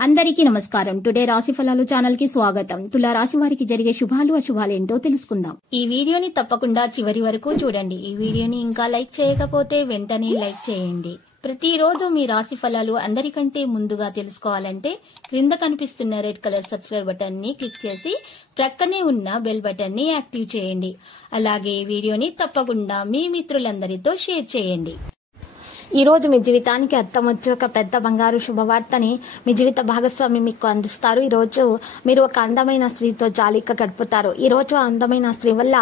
అందరికీ నమస్కారం. టుడే రాశి ఫలాలు ఛానల్ కి స్వాగతం. తులా రాశి వారికి జరిగే శుభాలు అశుభాలు ఏంటో తెలుసుకుందాం. ఈ వీడియోని తప్పకుండా చివరి వరకు చూడండి. ఈ వీడియోని ఇంకా లైక్ చేయకపోతే వెంటనే లైక్ చేయండి. ప్రతిరోజు మీ రాశి ఫలాలు అందరికంటే ముందుగా తెలుసుకోవాలంటే క్రింద కనిపిస్తున్న రెడ్ కలర్ సబ్స్క్రైబ్ బటన్ ని క్లిక్ చేసి ప్రక్కనే ఉన్న బెల్ బటన్ ని యాక్టివ్ చేయండి. అలాగే వీడియోని తప్పకుండా మీ మిత్రులందరితో షేర్ చేయండి. ఈ రోజు మీ జీవితానికి అర్థం వచ్చే ఒక పెద్ద బంగారు శుభవార్తని మీ జీవిత భాగస్వామి మీకు అందిస్తారు. ఈ రోజు మీరు ఒక అందమైన స్త్రీతో జాలీగా గడుపుతారు. ఈ రోజు అందమైన స్త్రీ వల్ల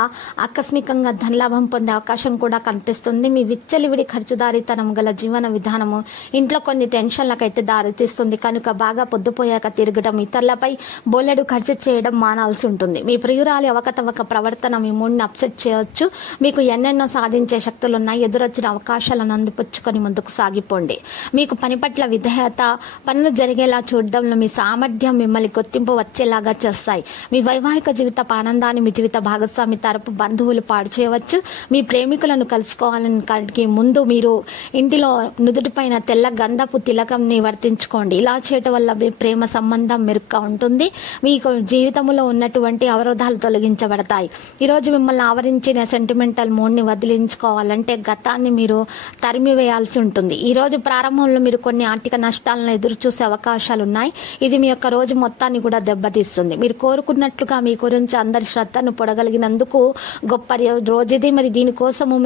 ఆకస్మికంగా ధనలాభం పొందే అవకాశం కూడా కనిపిస్తుంది. మీ విచ్చలివిడి ఖర్చుదారీతనం గల జీవన విధానము ఇంట్లో కొన్ని టెన్షన్లకైతే దారితీస్తుంది. కనుక బాగా పొద్దుపోయాక తిరగడం, ఇతరులపై బోలెడు ఖర్చు చేయడం మానాల్సి ఉంటుంది. మీ ప్రియురాలి అవకతవక ప్రవర్తన మీ మూడ్ని అప్సెట్ చేయవచ్చు. మీకు ఎన్నెన్నో సాధించే శక్తులున్నాయి. ఎదురొచ్చిన అవకాశాలను అందిపుచ్చుకొని ముందుకు సాగిపోండి. మీకు పని పట్ల విధేయత, పనులు జరిగేలా చూడడంలో మీ సామర్థ్యం మిమ్మల్ని గుర్తింపు వచ్చేలాగా చేస్తాయి. మీ వైవాహిక జీవిత ఆనందాన్ని మీ జీవిత భాగస్వామి తరపు బంధువులు పాడు చేయవచ్చు. మీ ప్రేమికులను కలుసుకోవాలని ముందు మీరు ఇంటిలో నుదుటిపైన తెల్ల గంధపు తిలకంని వర్తించుకోండి. ఇలా చేయటం వల్ల మీ ప్రేమ సంబంధం మెరుగ్గా ఉంటుంది. మీకు జీవితంలో ఉన్నటువంటి అవరోధాలు తొలగించబడతాయి. ఈరోజు మిమ్మల్ని ఆవరించిన సెంటిమెంటల్ మూడ్ని వదిలించుకోవాలంటే గతాన్ని మీరు తరిమివేయాల్సి ఉంటుంది. ఈ రోజు ప్రారంభంలో మీరు కొన్ని ఆర్థిక నష్టాలను ఎదురు చూసే అవకాశాలు ఉన్నాయి. ఇది మీ యొక్క రోజు మొత్తాన్ని కూడా దెబ్బతీస్తుంది. మీరు కోరుకున్నట్లుగా మీ గురించి అందరి శ్రద్ధను పొడగలిగినందుకు గొప్ప రోజు ఇది. మరి దీనికోసము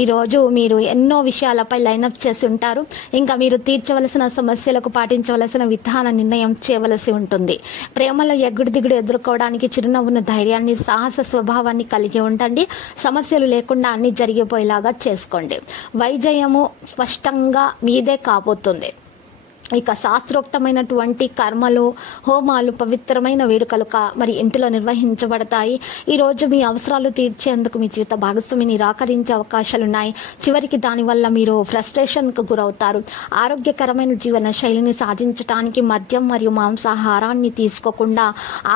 ఈ రోజు మీరు ఎన్నో విషయాలపై లైనప్ చేసి ఉంటారు. ఇంకా మీరు తీర్చవలసిన సమస్యలకు పాటించవలసిన విధాన నిర్ణయం చేయవలసి ఉంటుంది. ప్రేమలో ఎగుడు దిగుడు ఎదుర్కోవడానికి చిరునవ్వును, ధైర్యాన్ని, సాహస స్వభావాన్ని కలిగి ఉండండి. సమస్యలు లేకుండా అన్ని జరిగిపోయేలాగా చేసుకోండి. వైజయము స్పష్టంగా మీదే కాబోతుంది. ఇక శాస్త్రోక్తమైనటువంటి కర్మలు, హోమాలు, పవిత్రమైన వేడుకలు మరి ఇంటిలో నిర్వహించబడతాయి. ఈ రోజు మీ అవసరాలు తీర్చేందుకు మీ జీవిత భాగస్వామిని నిరాకరించే అవకాశాలున్నాయి. చివరికి దానివల్ల మీరు ఫ్రస్ట్రేషన్ కు గురవుతారు. ఆరోగ్యకరమైన జీవన శైలిని సాధించడానికి మద్యం మరియు మాంసాహారాన్ని తీసుకోకుండా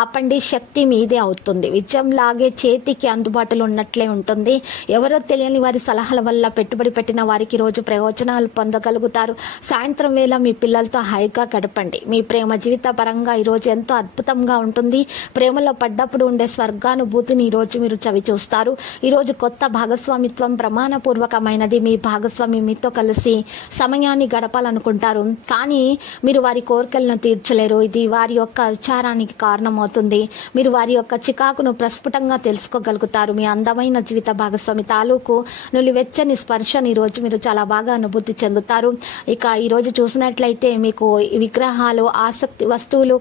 ఆపండి. శక్తి మీదే అవుతుంది. విజయం లాగే చేతికి అందుబాటులో ఉన్నట్లే ఉంటుంది. ఎవరో తెలియని వారి సలహాల వల్ల పెట్టుబడి పెట్టిన వారికి రోజు ప్రయోజనాలు పొందగలుగుతారు. సాయంత్రం వేళ మీ పిల్లలతో హాయిగా గడపండి. మీ ప్రేమ జీవిత పరంగా ఈరోజు ఎంతో అద్భుతంగా ఉంటుంది. ప్రేమలో పడ్డప్పుడు ఉండే స్వర్గానుభూతిని ఈరోజు మీరు చవి చూస్తారు. ఈరోజు కొత్త భాగస్వామిత్వం ప్రమాణపూర్వకమైనది. మీ భాగస్వామి మీతో కలిసి సమయాన్ని గడపాలనుకుంటారు, కానీ మీరు వారి కోరికలను తీర్చలేరు. ఇది వారి యొక్క విచారానికి కారణమవుతుంది. మీరు వారి యొక్క చికాకును ప్రస్ఫుటంగా తెలుసుకోగలుగుతారు. మీ అందమైన జీవిత భాగస్వామి తాలూకు నులివెచ్చని స్పర్శని ఈరోజు మీరు చాలా బాగా అనుభూతి చెందుతారు. ఇక ఈరోజు చూసినట్లయితే మీకు విగ్రహాలు,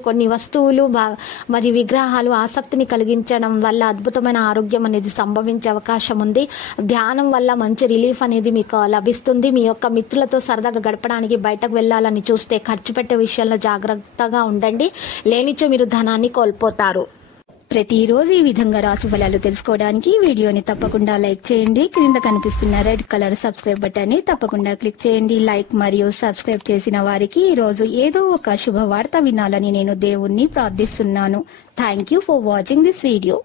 కొన్ని వస్తువులు మరి విగ్రహాలు ఆసక్తిని కలిగించడం వల్ల అద్భుతమైన ఆరోగ్యం అనేది సంభవించే అవకాశం ఉంది. ధ్యానం వల్ల మంచి రిలీఫ్ అనేది మీకు లభిస్తుంది. మీ యొక్క మిత్రులతో సరదాగా గడపడానికి బయటకు వెళ్లాలని చూస్తే ఖర్చు పెట్టే విషయంలో జాగ్రత్తగా ఉండండి. లేనిచో మీరు ధనాన్ని కోల్పోతారు. ప్రతిరోజు ఈ విధంగా రాశి ఫలాలు తెలుసుకోవడానికి వీడియోని తప్పకుండా లైక్ చేయండి. క్రింద కనిపిస్తున్న రెడ్ కలర్ సబ్స్క్రైబ్ బటన్ ని తప్పకుండా క్లిక్ చేయండి. లైక్ మరియు సబ్స్క్రైబ్ చేసిన వారికి ఈ రోజు ఏదో ఒక శుభవార్త వినాలని నేను దేవుణ్ణి ప్రార్థిస్తున్నాను. Thank you for watching this video.